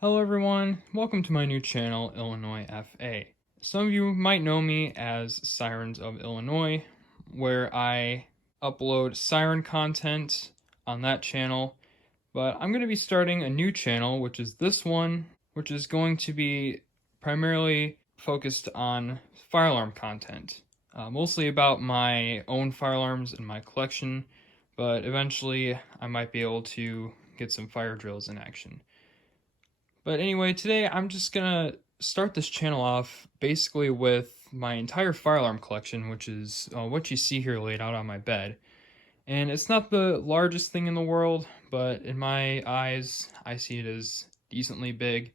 Hello everyone, welcome to my new channel, Illinois FA. Some of you might know me as Sirens of Illinois, where I upload siren content on that channel, but I'm going to be starting a new channel, which is this one, which is going to be primarily focused on fire alarm content. Mostly about my own fire alarms and my collection, but eventually I might be able to get some fire drills in action. But anyway, today I'm just gonna start this channel off basically with my entire fire alarm collection, which is what you see here laid out on my bed. And it's not the largest thing in the world, but in my eyes, I see it as decently big.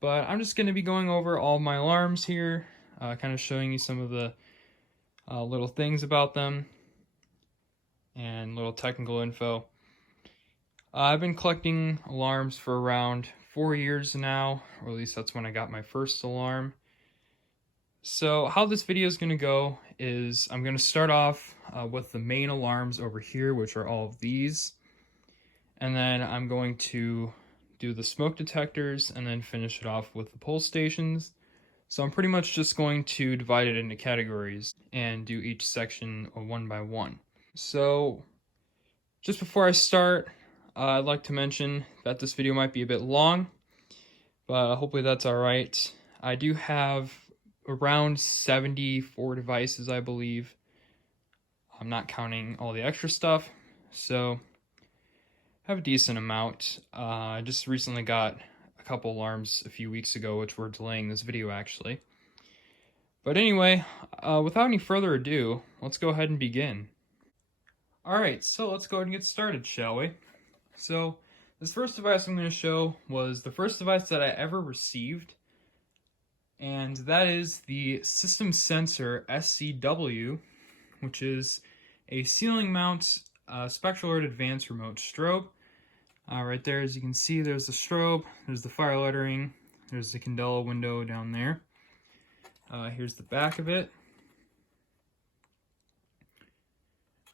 But I'm just gonna be going over all my alarms here, kind of showing you some of the little things about them and little technical info. I've been collecting alarms for around 4 years now, or at least that's when I got my first alarm. So how this video is going to go is I'm going to start off with the main alarms over here, which are all of these. And then I'm going to do the smoke detectors and then finish it off with the pull stations. So I'm pretty much just going to divide it into categories and do each section one by one. So just before I start, I'd like to mention that this video might be a bit long, but hopefully that's alright. I do have around 74 devices, I believe. I'm not counting all the extra stuff, so I have a decent amount. I just recently got a couple alarms a few weeks ago, which were delaying this video actually. But anyway, without any further ado, let's go ahead and begin. Alright, so let's go ahead and get started, shall we? So this first device I'm going to show was the first device that I ever received, and that is the System Sensor SCW, which is a ceiling mount Spectral Alert Advanced remote strobe. Right there, as you can see, there's the strobe, there's the fire lettering, there's the candela window down there. Here's the back of it.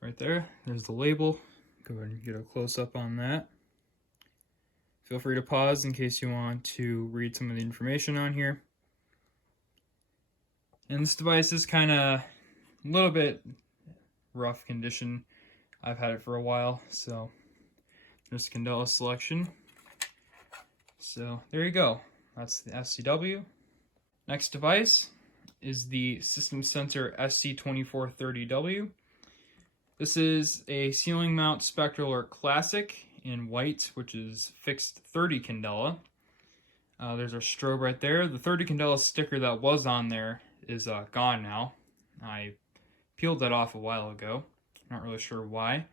Right there, there's the label. Go ahead and get a close-up on that. Feel free to pause in case you want to read some of the information on here. And this device is kind of a little bit rough condition. I've had it for a while, so there's candela selection. So there you go. That's the SCW. Next device is the System Sensor SC2430W. This is a ceiling mount Spectral Alert Classic in white, which is fixed 30 candela. There's our strobe right there. The 30 candela sticker that was on there is gone now. I peeled that off a while ago. Not really sure why.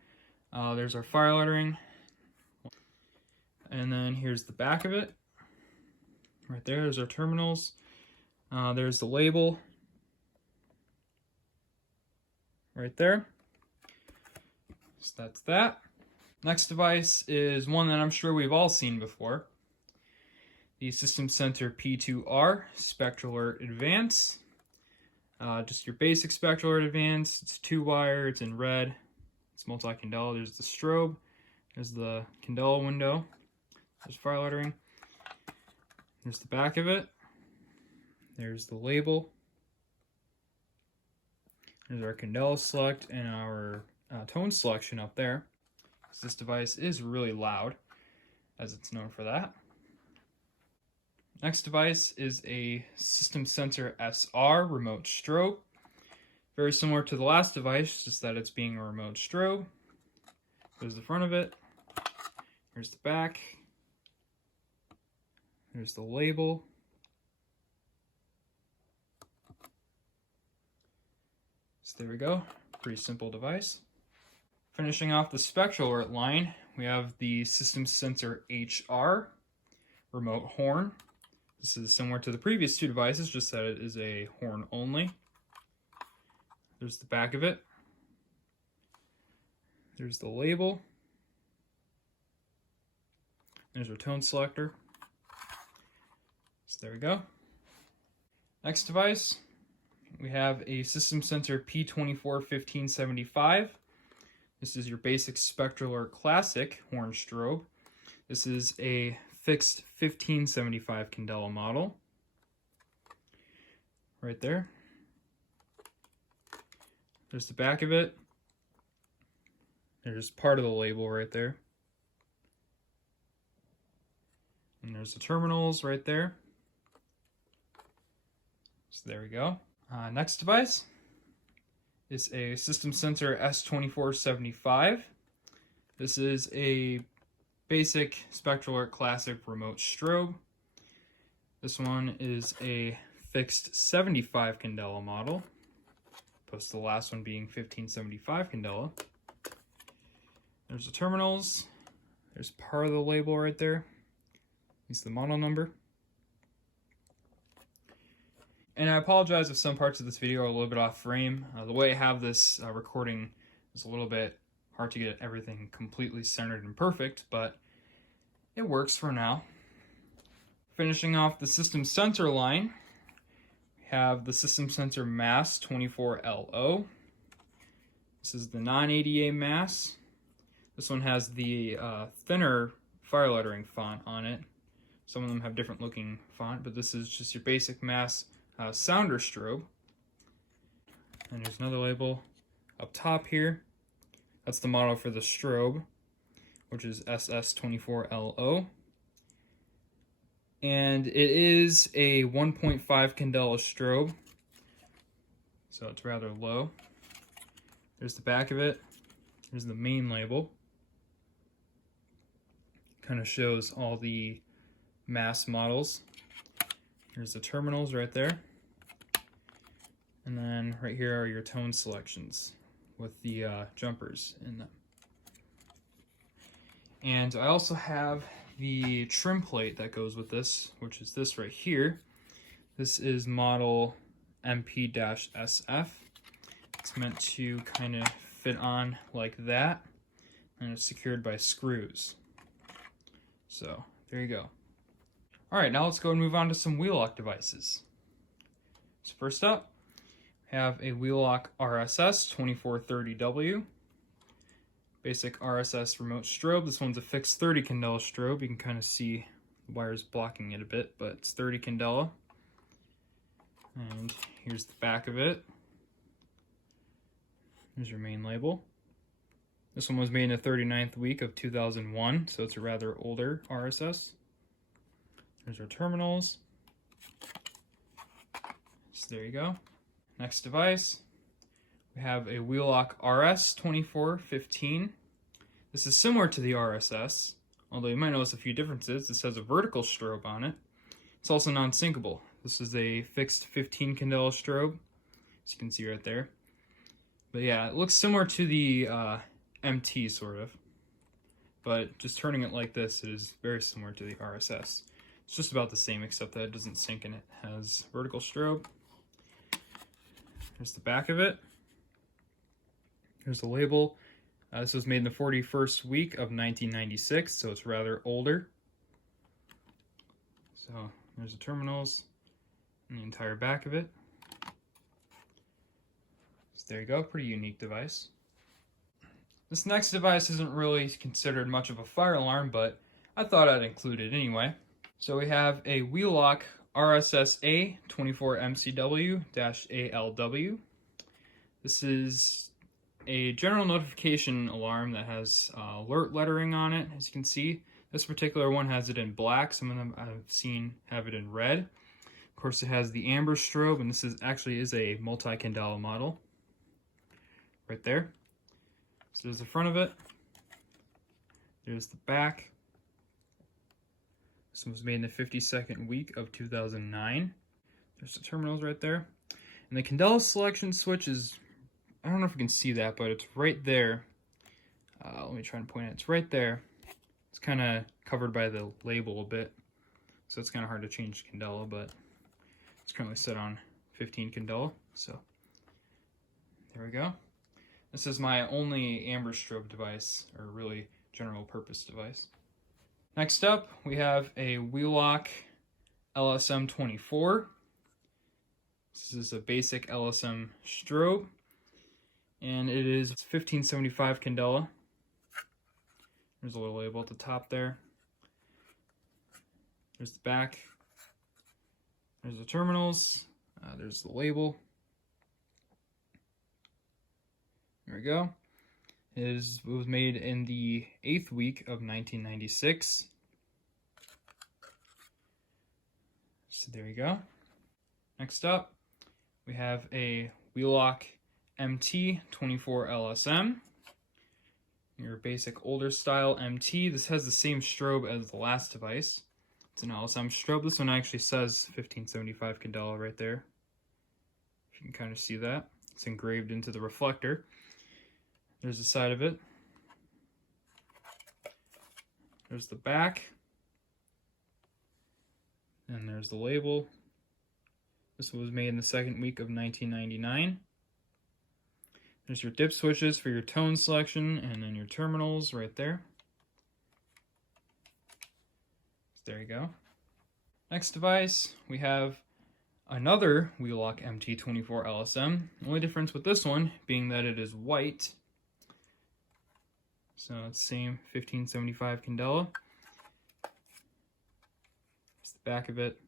There's our fire lettering. And then here's the back of it. Right there's our terminals. There's the label. Right there. So that's that. Next device is one that I'm sure we've all seen before. The System Sensor P2R Spectral Alert Advance. Just your basic Spectral Alert Advance. It's 2-wire, it's in red. It's multi-candela. There's the strobe. There's the candela window. There's fire lettering. There's the back of it. There's the label. There's our candela select and our tone selection up there. This device is really loud, as it's known for that. Next device is a System Sensor SR remote strobe. Very similar to the last device, just that it's being a remote strobe. There's the front of it. Here's the back. There's the label. So there we go. Pretty simple device. Finishing off the Spectral Alert line, we have the System Sensor HR remote horn. This is similar to the previous two devices, just that it is a horn only. There's the back of it. There's the label. There's our tone selector. So there we go. Next device, we have a System Sensor P241575. This is your basic Spectral Alert Classic horn strobe. This is a fixed 1575 candela model. Right there. There's the back of it. There's part of the label right there. And there's the terminals right there. So there we go. Next device is a System Sensor S2475. This is a basic SpectralArt Classic remote strobe. This one is a fixed 75 candela model, opposed to the last one being 1575 candela. There's the terminals. There's part of the label right there. It's the model number. And I apologize if some parts of this video are a little bit off frame. The way I have this recording is a little bit hard to get everything completely centered and perfect, but it works for now. Finishing off the System Sensor line, we have the System Sensor MAS 24LO. This is the non-ADA MAS. This one has the thinner fire lettering font on it. Some of them have different looking font, but this is just your basic MAS sounder strobe. And there's another label up top here. That's the model for the strobe, which is SS24LO. And it is a 1.5 candela strobe, so it's rather low. There's the back of it. There's the main label. Kind of shows all the MAS models. Here's the terminals right there. And then right here are your tone selections with the jumpers in them. And I also have the trim plate that goes with this, which is this right here. This is model MP-SF. It's meant to kind of fit on like that, and it's secured by screws. So there you go. All right, now let's go and move on to some wheel lock devices. So first up, we have a wheel lock RSS 2430W. Basic RSS remote strobe. This one's a fixed 30 candela strobe. You can kind of see the wires blocking it a bit, but it's 30 candela. And here's the back of it. Here's your main label. This one was made in the 39th week of 2001, so it's a rather older RSS. There's our terminals. So there you go. Next device, we have a wheel lock RS 2415. This is similar to the RSS, although you might notice a few differences. This has a vertical strobe on it. It's also non-syncable. This is a fixed 15 candela strobe, as you can see right there. But yeah, it looks similar to the MT sort of, but just turning it like this is very similar to the RSS. It's just about the same, except that it doesn't sync and it has vertical strobe. Here's the back of it. Here's the label. This was made in the 41st week of 1996, so it's rather older. So there's the terminals and the entire back of it. So there you go, pretty unique device. This next device isn't really considered much of a fire alarm, but I thought I'd include it anyway. So we have a wheel lock RSS-A 24MCW-ALW. This is a general notification alarm that has alert lettering on it, as you can see. This particular one has it in black. Some of them I've seen have it in red. Of course, it has the amber strobe, and this actually is a multi-candela model. Right there. So there's the front of it. There's the back. This one was made in the 52nd week of 2009. There's the terminals right there. And the candela selection switch is, I don't know if you can see that, but it's right there. Let me try and point it. It's right there. It's kind of covered by the label a bit, so it's kind of hard to change candela, but it's currently set on 15 candela. So there we go. This is my only amber strobe device, or really general purpose device. Next up, we have a wheel lock LSM24. This is a basic LSM strobe, and it is 1575 candela. There's a little label at the top there. There's the back. There's the terminals. There's the label. There we go. It was made in the 8th week of 1996. So there you go. Next up, we have a Wheelock MT24 LSM. Your basic older style MT. This has the same strobe as the last device. It's an LSM strobe. This one actually says 1575 candela right there. If you can kind of see that. It's engraved into the reflector. There's the side of it. There's the back. And there's the label. This was made in the 2nd week of 1999. There's your dip switches for your tone selection, and then your terminals right there. So there you go. Next device, we have another Wheelock MT24 LSM. The only difference with this one being that it is white. So it's the same 1575 candela. It's the back of it.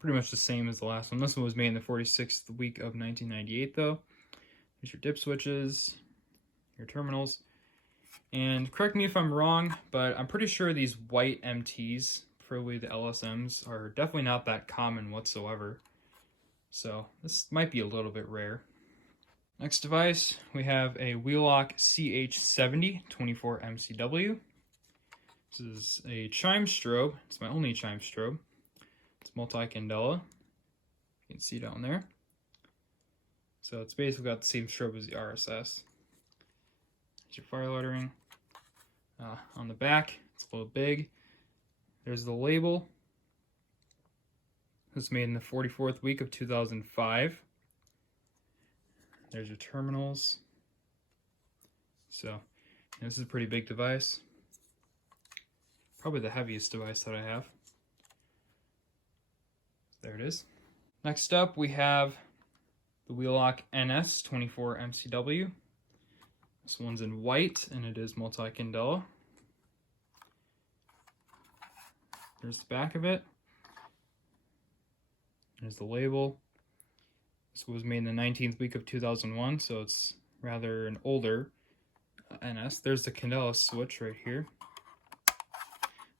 Pretty much the same as the last one. This one was made in the 46th week of 1998 though. Here's your dip switches, your terminals. And correct me if I'm wrong, but I'm pretty sure these white MTs, preferably the LSMs, are definitely not that common whatsoever. So this might be a little bit rare. Next device, we have a Wheelock CH70 24 MCW. This is a chime strobe. It's my only chime strobe. It's multi-candela. You can see down there. So it's basically got the same strobe as the RSS. There's your fire lettering. On the back, it's a little big. There's the label. This was made in the 44th week of 2005. There's your terminals. So this is a pretty big device. Probably the heaviest device that I have. There it is. Next up, we have the Wheelock NS24 MCW. This one's in white, and it is multi-candela. There's the back of it. There's the label. This was made in the 19th week of 2001, so it's rather an older NS. There's the candela switch right here.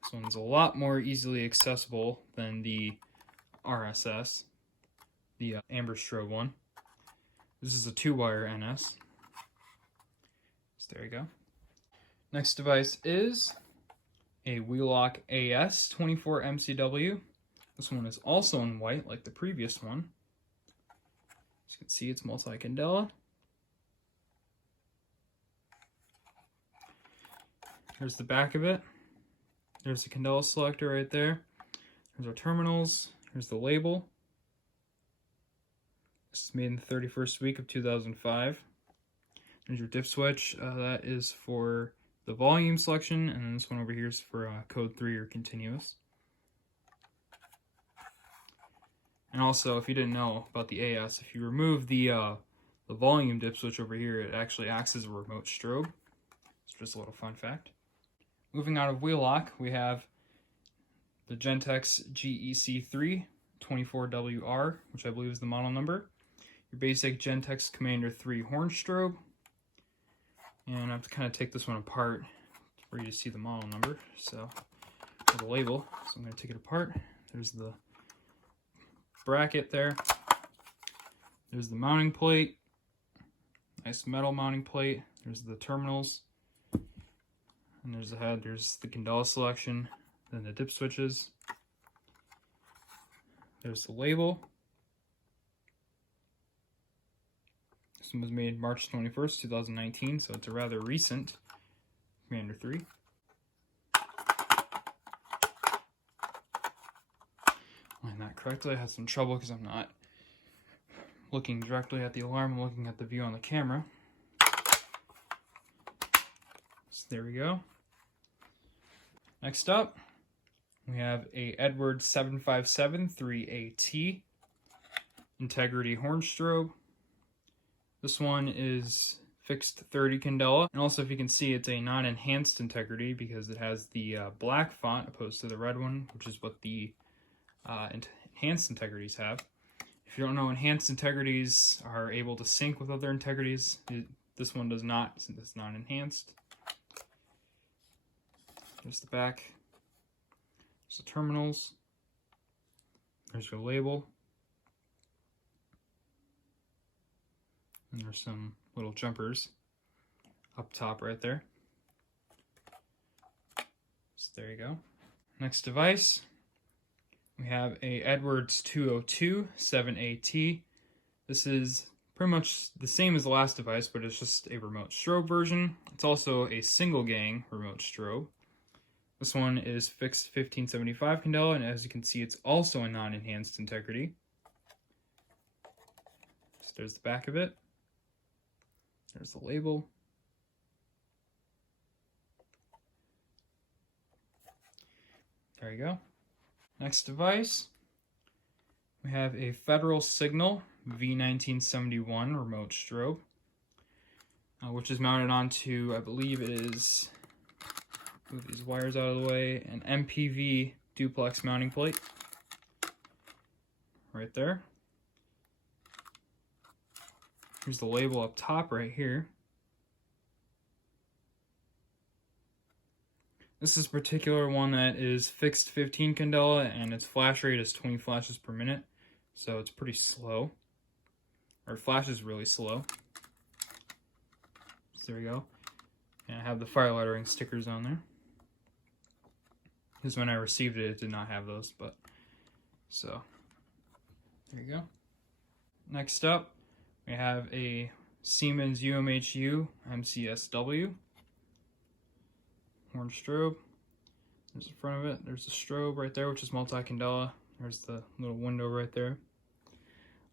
This one's a lot more easily accessible than the RSS, the amber strobe one. This is a 2-wire NS. So there you go. Next device is a Wheelock AS24 MCW. This one is also in white like the previous one. As you can see, it's multi-candela. Here's the back of it. There's the candela selector right there. There's our terminals. Here's the label. This is made in the 31st week of 2005. There's your dip switch. That is for the volume selection, and then this one over here is for code 3 or continuous. And also, if you didn't know about the AS, if you remove the volume dip switch over here, it actually acts as a remote strobe. It's just a little fun fact. Moving out of Wheelock, we have the Gentex GEC3 24WR, which I believe is the model number. Your basic Gentex Commander 3 horn strobe. And I have to kind of take this one apart for you to see the model number. So, or the label. So I'm going to take it apart. There's the bracket there. There's the mounting plate. Nice metal mounting plate. There's the terminals. And there's the head. There's the candela selection. Then the dip switches. There's the label. This one was made March 21st, 2019, so it's a rather recent Commander 3. Line that correctly. I had some trouble because I'm not looking directly at the alarm, I'm looking at the view on the camera. So there we go. Next up, we have a Edwards 757 3AT Integrity horn strobe. This one is fixed 30 candela. And also, if you can see, it's a non-enhanced integrity because it has the black font opposed to the red one, which is what the enhanced integrities have. If you don't know, enhanced integrities are able to sync with other integrities. This one does not, since it's not enhanced. There's the back. There's the terminals. There's your label. And there's some little jumpers up top right there. So there you go. Next device, we have a Edwards 202 7AT. This is pretty much the same as the last device, but it's just a remote strobe version. It's also a single gang remote strobe. This one is fixed 1575 candela, and as you can see, it's also a non-enhanced integrity. So there's the back of it. There's the label. There you go. Next device, we have a Federal Signal V1971 remote strobe, which is mounted onto, I believe it is, move these wires out of the way, an MPV duplex mounting plate. Right there. Here's the label up top right here. This is a particular one that is fixed 15 candela and its flash rate is 20 flashes per minute. So it's pretty slow. Or flashes really slow. So there we go. And I have the fire lettering stickers on there. Because when I received it, it did not have those, but so there you go. Next up, we have a Siemens UMHU MCSW horn strobe. There's the front of it. There's the strobe right there, which is multi-candela. There's the little window right there.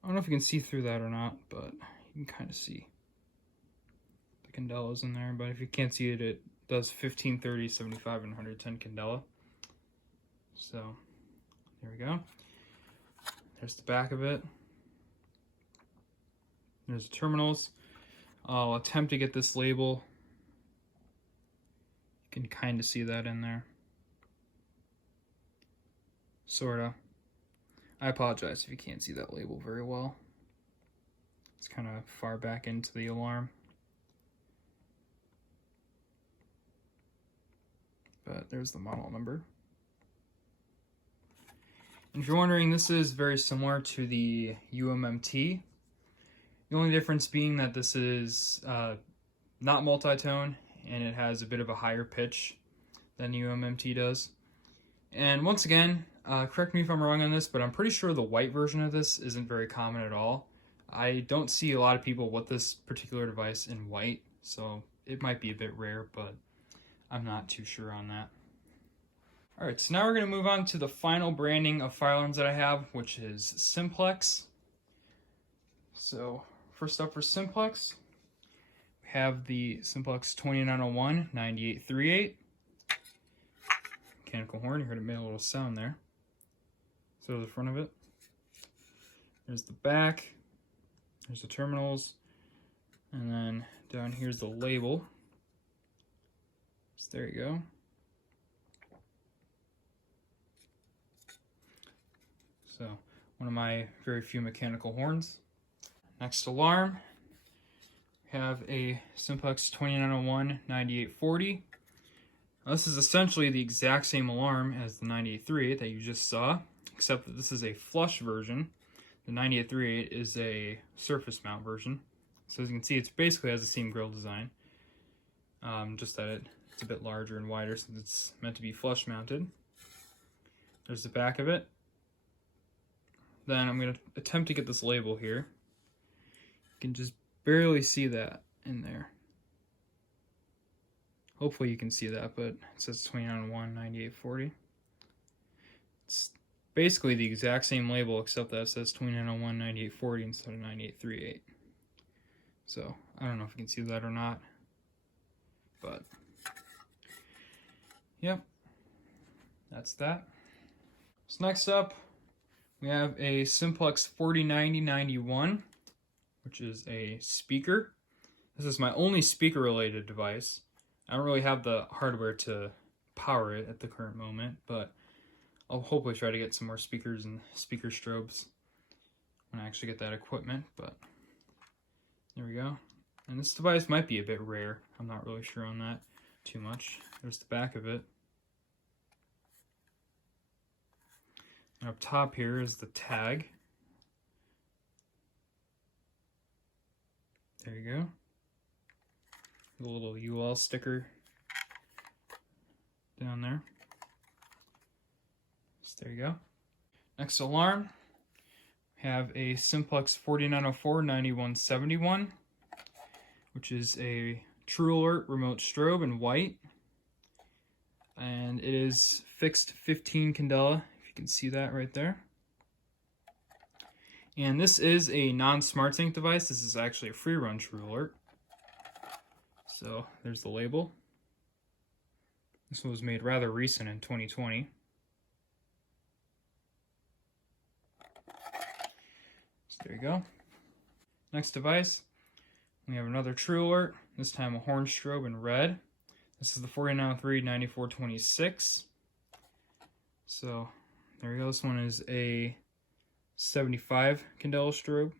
I don't know if you can see through that or not, but you can kind of see the candelas in there. But if you can't see it, it does 15, 30, 75, and 110 candela. So there we go. There's the back of it. There's the terminals. I'll attempt to get this label. You can kind of see that in there. Sorta. I apologize if you can't see that label very well. It's kind of far back into the alarm. But there's the model number. And if you're wondering, this is very similar to the UMMT. The only difference being that this is not multi-tone and it has a bit of a higher pitch than UMMT does. And once again, correct me if I'm wrong on this, but I'm pretty sure the white version of this isn't very common at all. I don't see a lot of people with this particular device in white, so it might be a bit rare, but I'm not too sure on that. Alright, so now we're going to move on to the final branding of fire alarms that I have, which is Simplex. So first up for Simplex, we have the Simplex 2901 9838. Mechanical horn, you heard it made a little sound there. So the front of it. There's the back. There's the terminals. And then down here's the label. So there you go. So one of my very few mechanical horns. Next alarm, we have a Simplex 2901 9840. Now, this is essentially the exact same alarm as the 9838 that you just saw, except that this is a flush version. The 9838 is a surface mount version. So as you can see, it basically has the same grill design, just that it's a bit larger and wider since it's meant to be flush mounted. There's the back of it. Then I'm going to attempt to get this label here. You can just barely see that in there. Hopefully you can see that, but it says 2901 9840. It's basically the exact same label, except that it says 2901 9840 instead of 9838. So I don't know if you can see that or not, but yep, that's that. So next up, we have a Simplex 4090 91, which is a speaker. This is my only speaker related device. I don't really have the hardware to power it at the current moment, but I'll hopefully try to get some more speakers and speaker strobes when I actually get that equipment. But there we go. And this device might be a bit rare. I'm not really sure on that too much. There's the back of it. And up top here is the tag. There you go. The little UL sticker down there. So there you go. Next alarm, we have a Simplex 4904-9171, which is a True Alert remote strobe in white. And it is fixed 15 candela, if you can see that right there. And this is a non-SmartSync device. This is actually a free run True Alert. So there's the label. This one was made rather recent in 2020. So there you go. Next device, we have another True Alert, this time a horn strobe in red. This is the 4903-9426. So there we go. This one is a 75 candela strobe.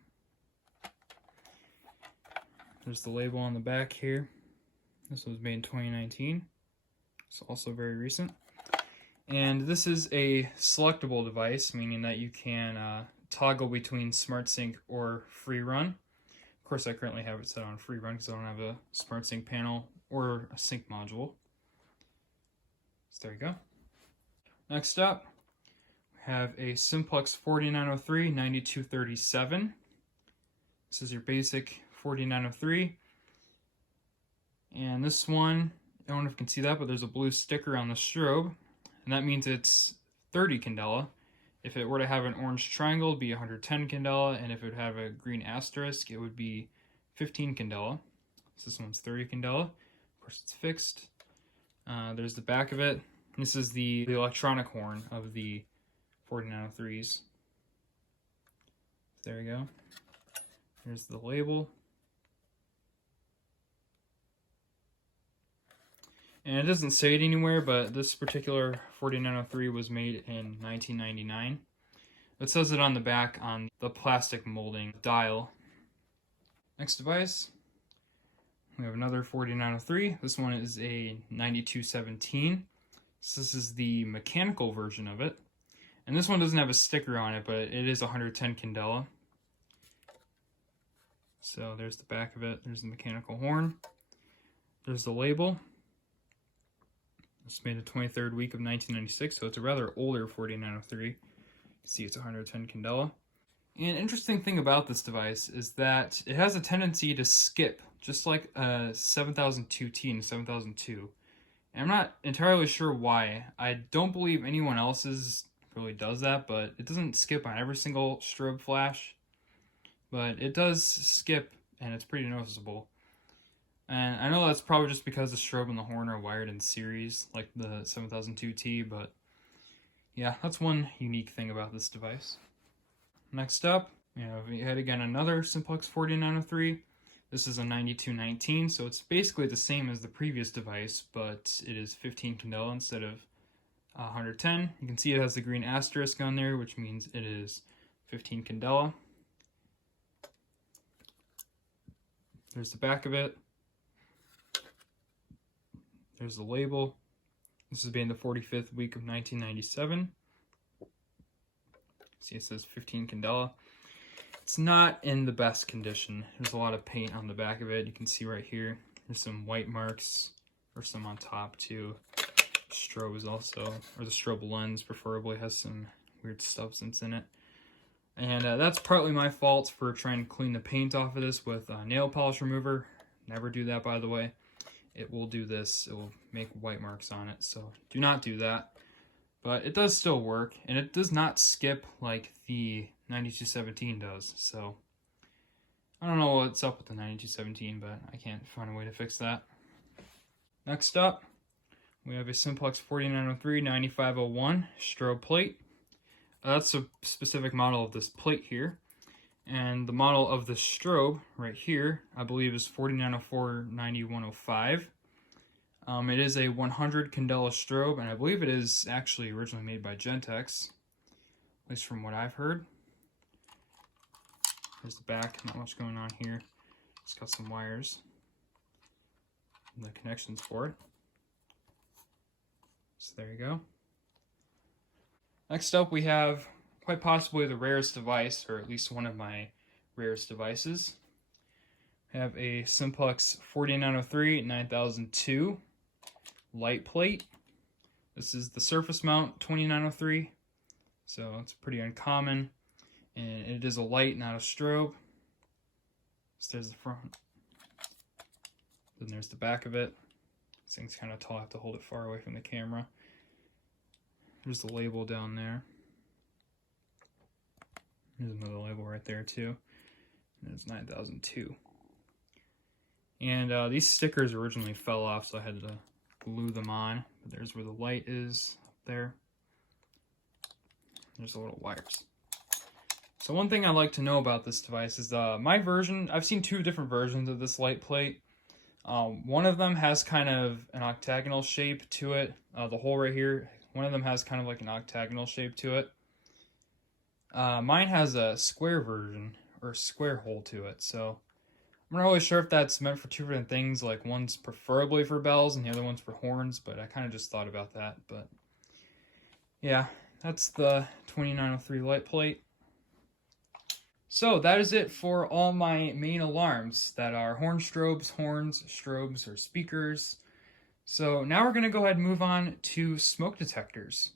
There's the label on the back here. This was made in 2019. It's also very recent. And this is a selectable device, meaning that you can toggle between SmartSync or free run. Of course, I currently have it set on free run because I don't have a SmartSync panel or a sync module. So there you go. Next up, we have a Simplex 4903-9237. This is your basic 4903. And this one, I don't know if you can see that, but there's a blue sticker on the strobe, and that means it's 30 candela. If it were to have an orange triangle, it'd be 110 candela, and if it would have a green asterisk, it would be 15 candela. So this one's 30 candela. Of course, it's fixed. There's the back of it. This is the electronic horn of the 4903s. There you go. Here's the label. And it doesn't say it anywhere, but this particular 4903 was made in 1999. It says it on the back on the plastic molding dial. Next device, we have another 4903. This one is a 9217. So this is the mechanical version of it. And this one doesn't have a sticker on it, but it is 110 candela. So there's the back of it. There's the mechanical horn. There's the label. It's made the 23rd week of 1996, so it's a rather older 4903. You can see it's 110 candela. And an interesting thing about this device is that it has a tendency to skip, just like a 7002T and 7002. And I'm not entirely sure why. I don't believe anyone else's really does that, but it doesn't skip on every single strobe flash. But it does skip, and it's pretty noticeable. And I know that's probably just because the strobe and the horn are wired in series, like the 7002T, but yeah, that's one unique thing about this device. Next up, we have yet again another Simplex 4903. This is a 9219, so it's basically the same as the previous device, but it is 15 candela instead of 110. You can see it has the green asterisk on there, which means it is 15 candela. There's the back of it. There's the label. This is being the 45th week of 1997. See, it says 15 candela. It's not in the best condition. There's a lot of paint on the back of it. You can see right here. There's some white marks, or some on top too. Strobe is also, or the strobe lens preferably, has some weird substance in it. And that's partly my fault for trying to clean the paint off of this with nail polish remover. Never do that, by the way. It will do this. It will make white marks on it, so do not do that. But it does still work, and it does not skip like the 9217 does. So I don't know what's up with the 9217, but I can't find a way to fix that. Next up, we have a Simplex 4903-9501 strobe plate. That's a specific model of this plate here. And the model of the strobe right here, I believe, is 4904-9105. It is a 100 candela strobe, and I believe it is actually originally made by Gentex, at least from what I've heard. Here's the back, not much going on here. Just got some wires and the connections for it. So there you go. Next up, we have quite possibly the rarest device, or at least one of my rarest devices. We have a Simplex 4903-9002 light plate. This is the surface mount 2903, so it's pretty uncommon, and it is a light, not a strobe. So there's the front, then there's the back of it. This thing's kind of tall, I have to hold it far away from the camera. There's the label down there. There's another label right there too, and it's 9002. And these stickers originally fell off, so I had to glue them on. But there's where the light is, up there. There's the little wires. So one thing I like to know about this device is my version, I've seen two different versions of this light plate. One of them has kind of an octagonal shape to it. The hole right here, one of them has kind of like an octagonal shape to it. Mine has a square version, or square hole to it, so I'm not really sure if that's meant for two different things, like one's preferably for bells and the other one's for horns, but I kind of just thought about that. But yeah, that's the 2903 light plate. So that is it for all my main alarms that are horn strobes, horns, strobes, or speakers. So now we're going to go ahead and move on to smoke detectors.